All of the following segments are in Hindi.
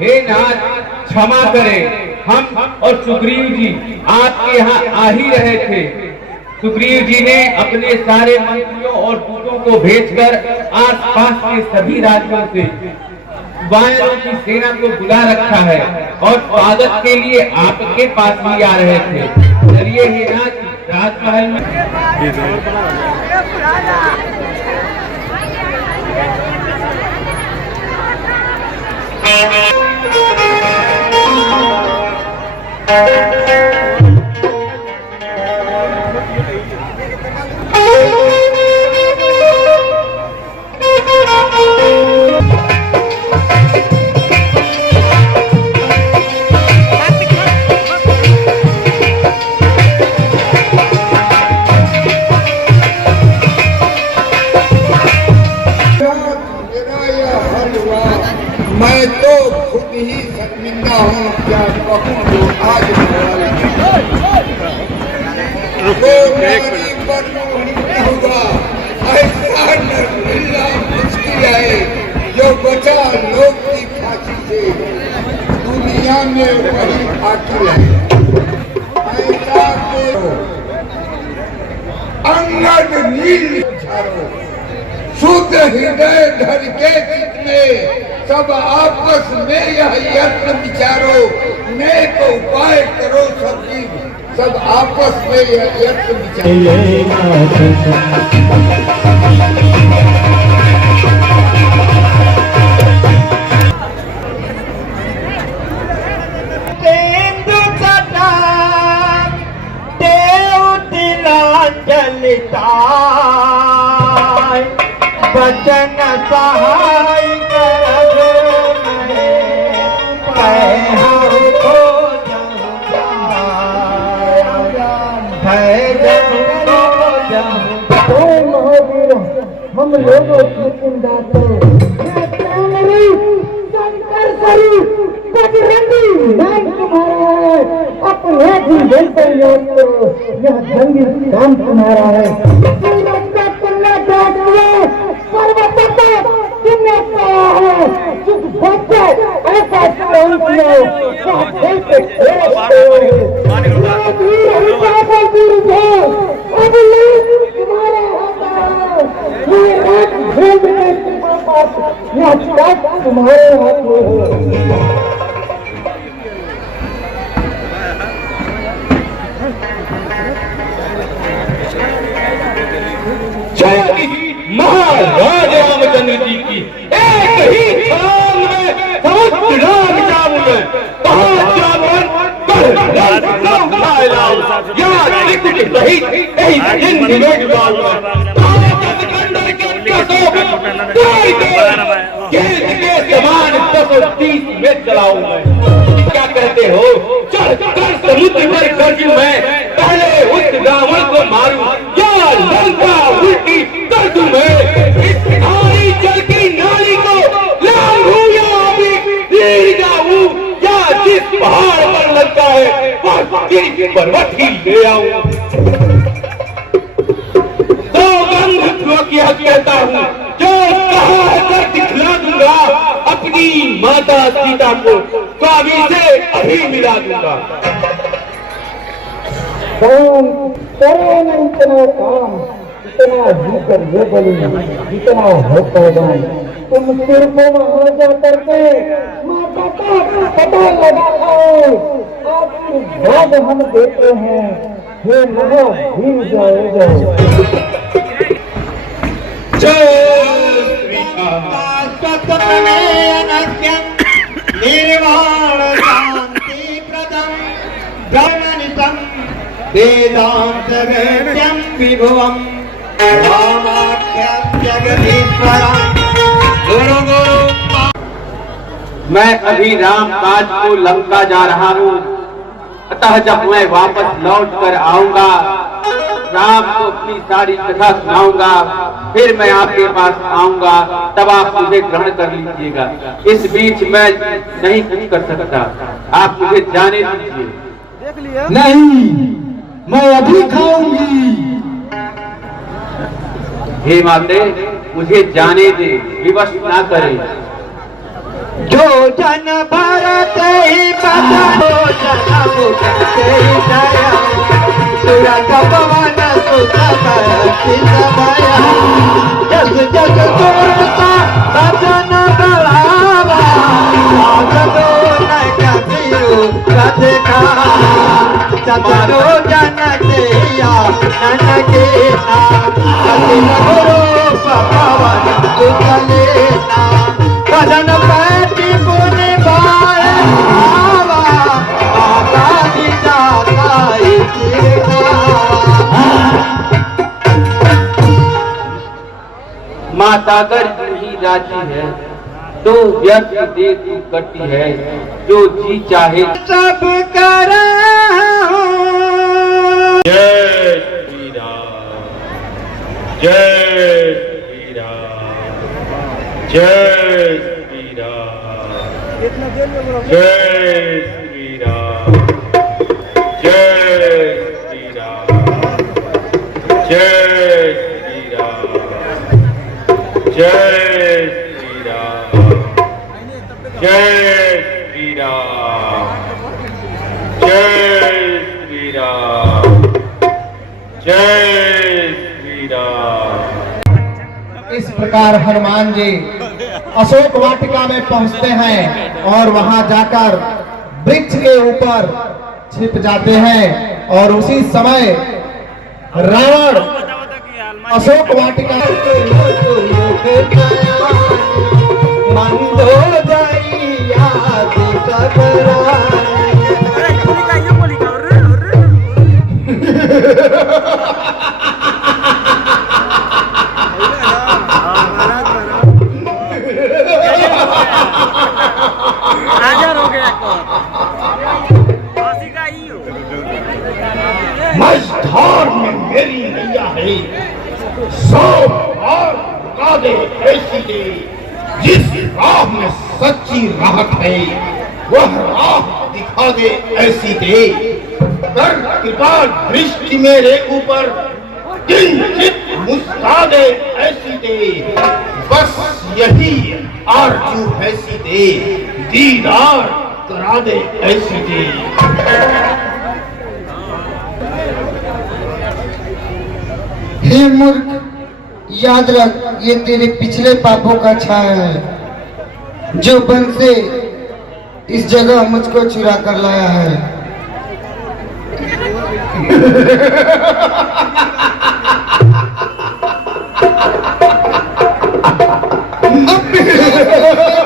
हे नाथ क्षमा करें, हम और सुग्रीव जी आपके यहाँ आ ही रहे थे। सुग्रीव जी ने अपने सारे मंत्रियों और दूतों को भेजकर आसपास के सभी राज्यों से वानरों की सेना को बुला रखा है और स्वागत के लिए आपके पास ही आ रहे थे। चलिए हे नाथ राजमहल में। मैं तो खुद ही शर्मिंदा हूँ, क्या कहूँ जो आज हुआ। ऐसा मिलना मुश्किल है जो बचा लोग की फांसी से, दुनिया में वही आखिर है। ऐसा करो अंगद नील झारो, शुद्ध हृदय धर के जितने सब आपस में यह यत्न विचारो, नेक उपाय करो सब आपस में यह यत्न विचारो। बचन सहाय महावीर हम लोगों की चिंता तो तुम्हारा है, अपने जीवन पर यह जंगी काम तुम्हारा है। तुमने ऐसा तुम्हारे हाथ में है। महाराज रामचंद्र जी की एक ही छलांग में समस्त राम जाऊंगे, कहाँ जाकर में चलाऊंगा। क्या कहते हो, चढ़ कर समुद्र पर गर्जूं मैं, पहले उस रावण को मारूं या लंका उल्टी कर दूं मैं। इस सारी जल की नाली को लांघूं या अभी गिर जाऊं, या जिस पहाड़ पर लंका है वह गिर पर्वत ही ले आऊं। सौगंध को क्या कहता हूँ, जो कहा है कर दिखला दूंगा, अपनी माता सीता को काबिल से अभी मिला दूंगा। इतना काम इतना भीतर ये बोली जितना हो पाएगा, तुम सिर को वहां जा करके माता का पता लगा आओ। आपकी भाग हम देते हैं, हे महा भील जाएगा। निर्वाण शांति प्रदम ब्रह्मनितम वेदांत वेद्यम विभुवम रामाख्यम जगदीश्वरम गुरु गुरु। मैं अभी राम काज को लंका जा रहा हूँ, अतः जब मैं वापस लौट कर आऊंगा, राम को अपनी सारी कथा सुनाऊंगा, फिर मैं आपके पास आऊंगा, तब आप मुझे ग्रहण कर लीजिएगा। इस बीच मैं नहीं कुछ कर सकता, आप मुझे जाने दीजिए। नहीं, मैं अभी खाऊंगी। हे माते, मुझे जाने दे, विवश ना करें। जो जन जग जग तोड़ता भजन बढ़ावा आगलो न कबियो कथे का चतरो जन किया नन के ना कति गुरु पवन उतले ना भजन पैती पुनि भाए आवा आका जी जाता माता अगर ही राजी है तो व्यर्थ दे तू करती है जो जी चाहे सब कर जय श्री राम, जय श्री राम, जय श्री राम, जय श्री राम, जय श्री राम, जय श्री राम, जय श्री राम, जय श्री राम, जय श्री राम, जय श्री राम। इस प्रकार हनुमान जी अशोक वाटिका में पहुंचते हैं और वहां जाकर वृक्ष के ऊपर छिप जाते हैं और उसी समय रावण अशोक वाटिका मंदो जाइया मझधार में मेरी नैया है, 100 बार रुका दे ऐसी दे, जिस राह में सच्ची राहत है वह राह दिखा दे ऐसी दे, कर कृपा दृष्टि मेरे ऊपर किंचित मुस्का दे ऐसी दे, बस यही आरज़ू ऐसी दे, दीदार करा दे ऐसी दे। हे मूर्ख, याद रख ये तेरे पिछले पापों का छाया है जो बन से इस जगह मुझको चुरा कर लाया है।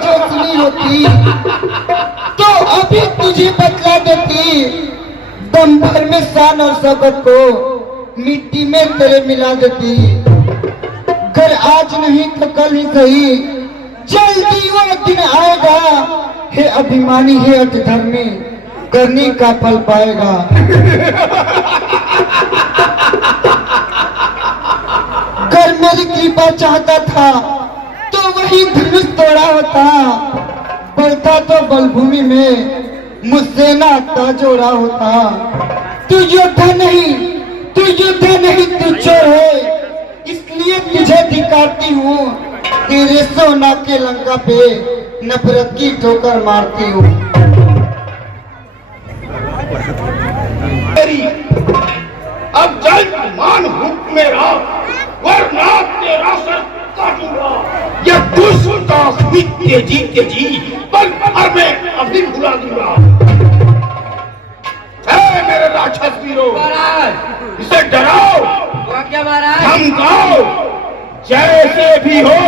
जो सुनी होती तो अभी तुझे बतला देती, दम भर में शान और शौकत को मिट्टी में तेरे मिला देती। अगर आज नहीं तो कल ही सही, जल्दी वो दिन आएगा, हे अभिमानी हे अधर्मी, करनी का फल पाएगा। अगर मेरी कृपा चाहता था तो वही धनुष तोड़ा होता, बढ़ता तो बलभूमि में मुझसे नाता जोड़ा होता। तू योद्धा नहीं, तू युद्ध नहीं, तू चोर है, इसलिए तुझे धिक्कारती हूँ। तेरे सोना के लंका पे नफरत की ठोकर मारती हूँ। अब जल्द मान हुक्म मेरा, वरना तेरा सर काटूंगा। यह दुष्ट तेजी तेजी पल भर में अभी भुला दूंगा। मेरे राक्षस वीरों, इसे डराओ, धमकाओ, जैसे भी हो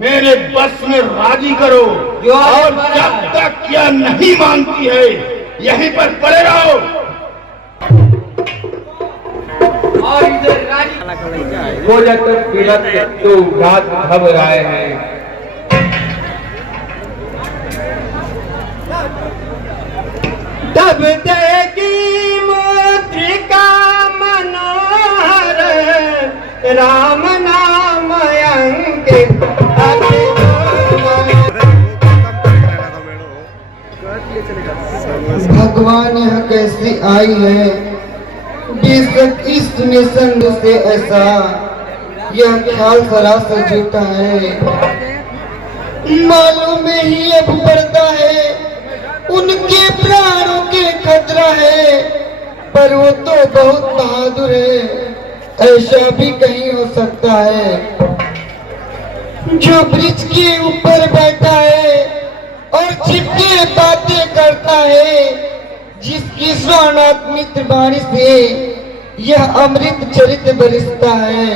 मेरे बस में राजी करो, और जब तक यह नहीं मानती है यहीं पर पड़े रहो। वो जब तक पीड़त तो रात घबराए हैं। तब देगी मुद्रिका मनोहर, राम नाम अंकित। भगवान यह कैसी आई है, बेशक इस मिशन से ऐसा यह ख्याल सरासर झूठा है। मालूम ही अब पड़ता है उनके प्राणों के खतरा है, पर वो तो बहुत बहादुर है, ऐसा भी कहीं हो सकता है जो ब्रिज के ऊपर बैठा है और छिपके बातें करता है, जिसकी स्वर्णात्मित वाणी से यह अमृत चरित बरसता है,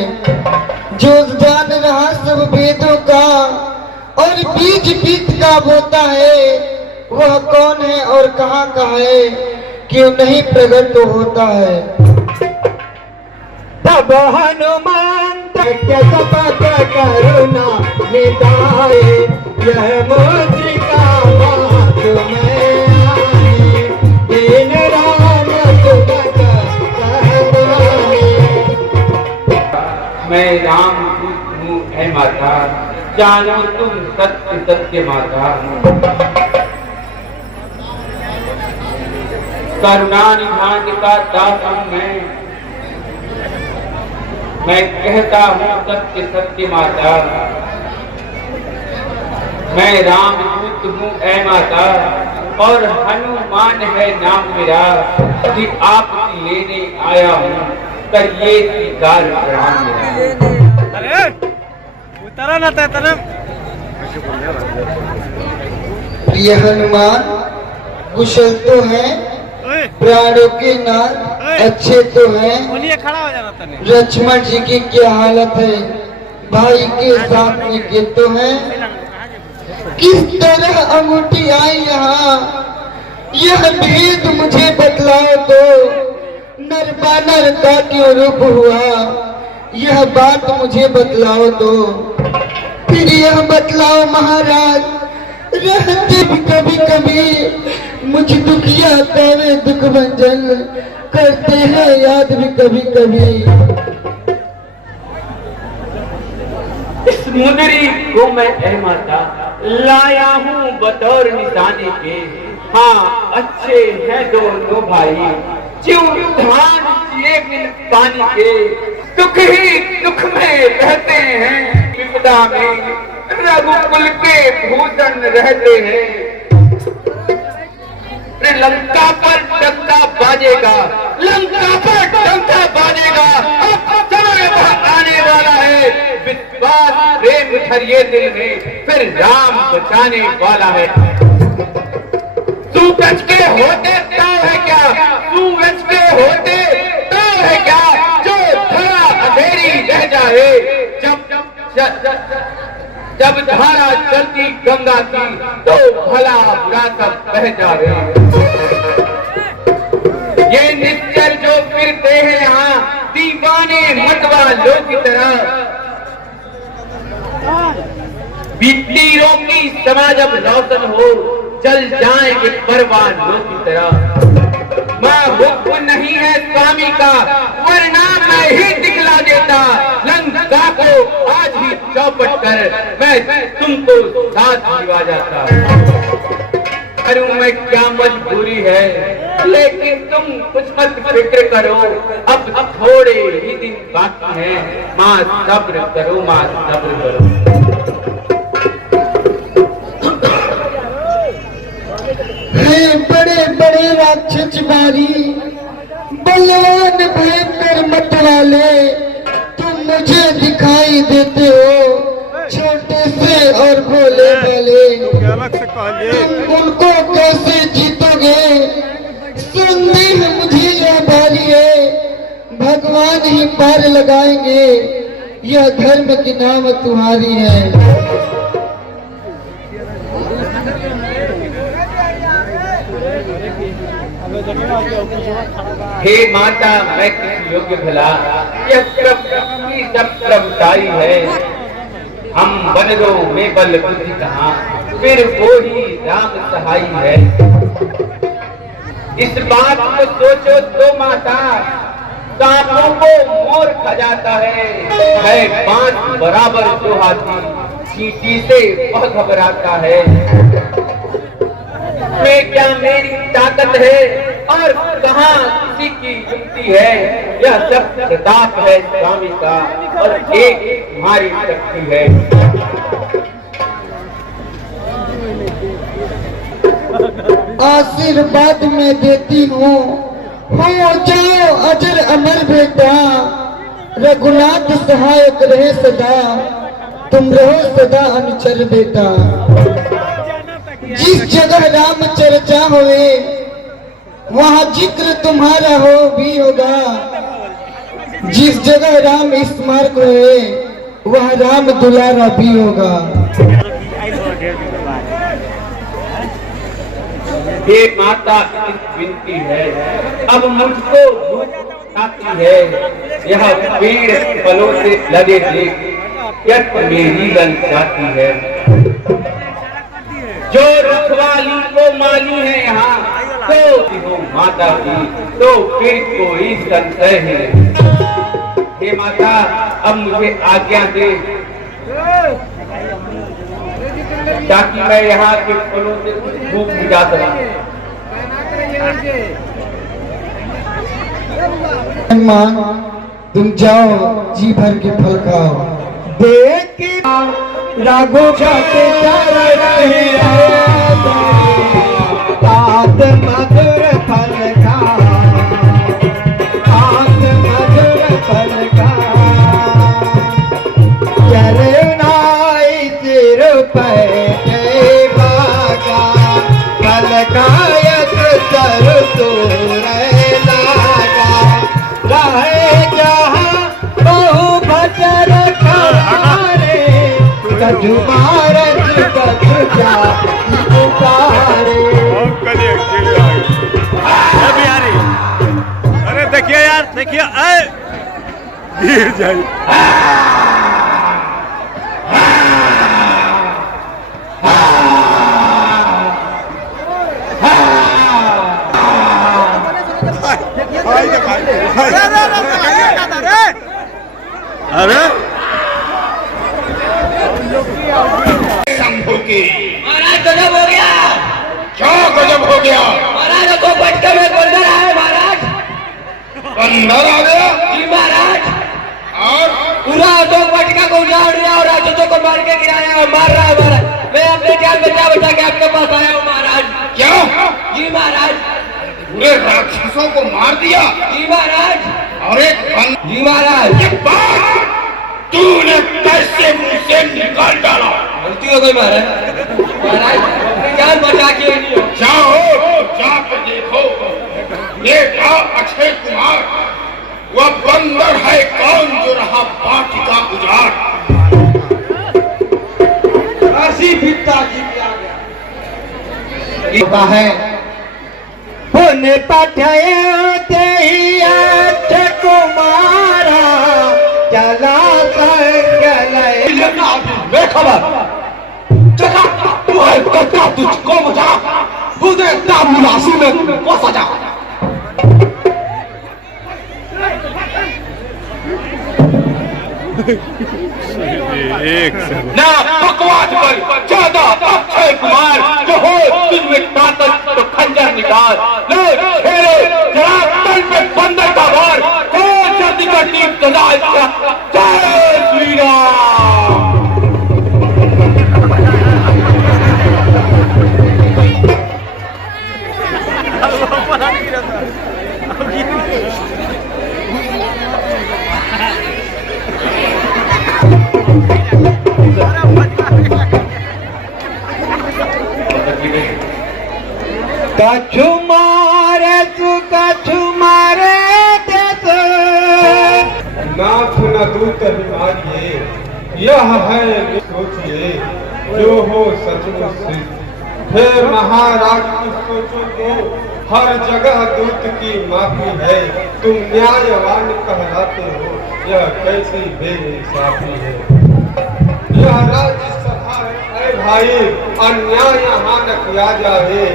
जो जान रहा सब वेदों का और बीज बीत का बोता है, वह कौन है और कहाँ का है, क्यों नहीं प्रकट होता है। तब हनुमान करुणा निताए, यह मुद्रिका बात में आए, दीन राम सुगत कहलाए। मैं राम हूँ है माता, जानो तुम सत्य सत्य माता। करुणा निधान का दाता मैं कहता हूँ सत्य सत्य माता। मैं राम दूत हूँ ऐ माता, और हनुमान है नाम मेरा, कि आपकी लेने आया हूँ, करिए स्वीकार प्रणाम मेरा। उतरा ना था प्रिय हनुमान, कुशल तो है, प्राणों के नाथ अच्छे तो हैं। खड़ा हो जाना तने। लक्ष्मण जी की क्या हालत है, भाई के साथ में के तो हैं। किस तरह अंगूठी आई यहाँ, यह भेद मुझे बतलाओ तो, नर बानर का क्यों रूप हुआ, यह बात मुझे बतलाओ तो। फिर यह बतलाओ महाराज, रहते भी कभी कभी मुझ दुखिया तेरे दुख भंजन करते हैं याद भी कभी कभी। इस मुंदरी को मैं ऐ माता लाया हूँ बतौर निशाने के। हाँ अच्छे हैं दोनों भाई, क्यों धान जिए बिन पानी के, दुख ही दुख में रहते हैं, विपदा में रघुकुल के भूषण रहते हैं। लंका पर डंका बाजेगा, लंका पर डंका बाजेगा, अब समय आने वाला है, विश्वास प्रेम धरिए दिल में, फिर राम बचाने वाला है। सूरज के होते ताव है क्या, सूरज के होते ताव है क्या, जो धरा अंधेरी रह जाए, जब धारा चलती गंगा की, तो भला बुरा सब बह जाए। ये निश्चल जो फिरते हैं यहाँ, दीवाने मतवालों की तरह, तीरों की समा जब रोशन हो, जल जाएंगे परवानों की तरह। माँ हुक्म नहीं है स्वामी का, वरना मैं ही दिखला देता, लंका को आज ही चौपट कर मैं तुमको साथ दिवा जाता। करूं मैं क्या मजबूरी है, लेकिन तुम कुछ मत फिक्र करो, अब थोड़े ही दिन बाकी हैं, माँ सब्र करो, माँ सब्र करो। बड़े बड़े राक्षस बारी, बलवान भयंकर मत वाले, तुम मुझे दिखाई देते हो छोटे से और भोले भाले। तुम उनको कैसे जीतोगे, संदेह मुझे यह भारी है, भगवान ही पार लगाएंगे, यह धर्म की नाम तुम्हारी है। हे माता मैं किस योग्य भला, यह की सब प्रभुताई है। हम बनरो में बल बुद्धि कहाँ, फिर वो ही राम सहाय है। इस बात को सोचो तो माता, सांपों को मोर खा जाता है बांस बराबर जो हाथी, चींटी से वह घबराता है। में क्या मेरी ताकत है और कहाँ किसी की युक्ति है, यह सब प्रताप है स्वामी का, और एक तुम्हारी शक्ति है। आशीर्वाद में देती हूँ, हो जाओ अजर अमर बेटा, रघुनाथ सहायक रहे सदा, तुम रहो सदा अनुचर बेटा। जिस जगह राम चर्चा होए वहाँ जिक्र तुम्हारा हो भी होगा, जिस जगह राम स्मारक होए वहाँ राम दुलारा भी होगा। हे माता विनती है, अब मुझको भूख आती है, यह पेड़ फलों से लगे देख यत मेरी गल जाती है। जो रखवाली को मानी है यहाँ तो हो माता की, तो फिर कोई संशय है। हे माता अब मुझे आज्ञा दे ताकि मैं यहाँ के फलों से भूख मिटा सकूं। मां तुम जाओ जी भर के फल खाओ। देख के राघो खाते रहे तात मधुर फल खा, तात मधुर फल खा, चरनाई सिर पे भागा, फल खायत सर तोर लागा, रहे जहाँ बहु भजर खारे, कछु मारत कछु जाति पुकारे। बिहारी, अरे देखिए यार, देखिए गिर जाए। अरे शंभू की महाराज गजब हो गया। क्या गजब हो गया? महाराज को बचके में बंदर आए महाराज। बंदर आ गया? जी महाराज, और पूरा दो बटका को उजाड़ दिया और राजों को मार के गिराया और मार रहा है महाराज। मैं अपने जान बचा बचा के आपके पास आया हूँ महाराज। क्या? जी महाराज। पूरे राक्षसों को मार दिया? जी महाराज। और एक जी महाराज। ये बात तूने कैसे मुंह से निकाल डाला? गलती हो गई महाराज। महाराज अपनी जान बचा के नहीं हो। जाओ जाकर देखो, ये था अक्षय कुमार, वह बंदर है कौन जो रहा बाटी का उजाड़। ऐसी भित्ता जीत आ गया होता है। होने पठाया ते अक्षय कुमारा, चला बेखबर चला तू है कटा, तुझको बचा तुझे मुनासी में को सजा। ना बकवास कर ज्यादा अक्षय कुमार जो हो तुझमें ताकत तो खंजर निकाल ले खेले जरा तन पे बंदर का वार कौन जल्दी का टीम सजा इसका। जय श्री राम। कछु मारे तू कछु मारे देश, नाथ न दूत हिमारिये, यह है सोचिए जो हो सचमुच सिद्ध। हे महाराज की सोचो तो हर जगह दूत की माफी है, तुम न्यायवान कहलाते हो, यह कैसी बेइंसाफी है। यह राज्यसभा है भाई, अन्याय यहाँ न किया जाए,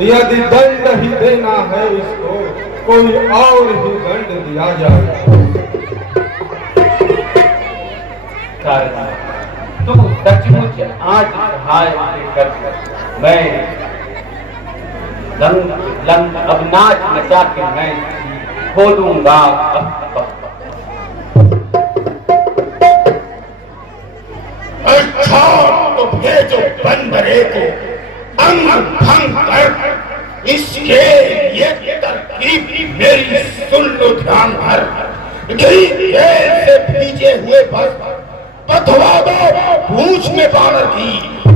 यदि दंड ही देना है इसको कोई और ही दंड दिया जाए। तू सचमुच आज सहाय कर, मैं लंग अब नाच नचा के मैं खोलूंगा। अच्छा तो भेजो बंदरे को अंग भंग कर, इसके ये तरकीब मेरी सुन लो ध्यान भर। से भीजे हुए बधवा दो पूछ में बानर की,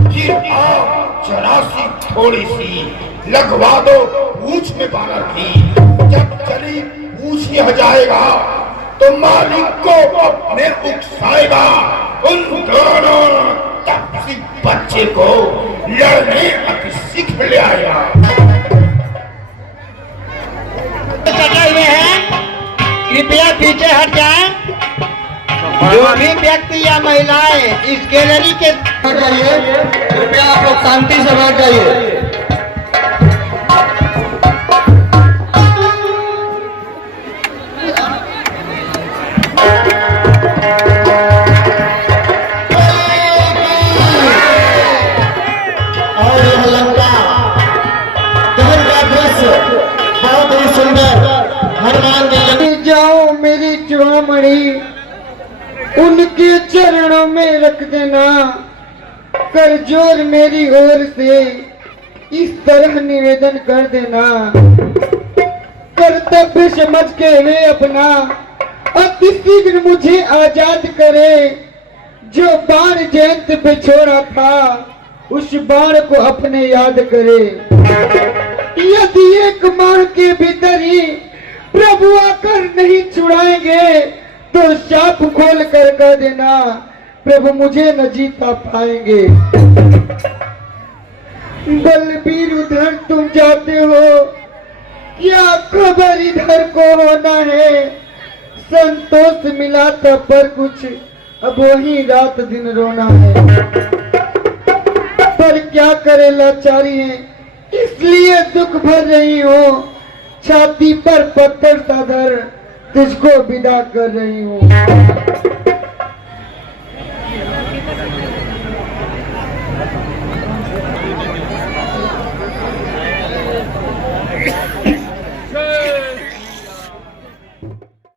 फिर आप जरासी थोड़ी सी लगवा दो पूछ में बानर की। जब चली पूछ यह जाएगा तो मालिक को अपने उकसाएगा। उन दोनों तपसी बच्चे को लड़ने की सीख ले आया। सटे हुए हैं, कृपया पीछे हट जाएं। जो भी व्यक्ति या महिलाएं इस गैलरी के जाइए, कृपया आप लोग शांति से बैठ जाइए। और यह लंका दहन का दृश्य बहुत ही सुंदर। हनुमान जी जाओ मेरी चूड़ामणि, उनके चरणों में रख देना। कर जोर मेरी ओर से इस तरह निवेदन कर देना। कर्तव्य समझ के वे अपना अति शीघ्र मुझे आजाद करे। जो बाण जयंत पे छोड़ा था उस बाण को अपने याद करे। यदि एक माह के भीतर ही प्रभु आकर नहीं छुड़ाएंगे तो शाप खोल कर कह देना प्रभु मुझे न जीता पाएंगे। बलबीर उधर तुम जाते हो, क्या खबर इधर को होना है। संतोष मिला था पर कुछ अब वही रात दिन रोना है। पर क्या करे लाचारी है, इसलिए दुख भर रही हो। छाती पर पत्थर सा धर तुझको विदा कर रही हूँ।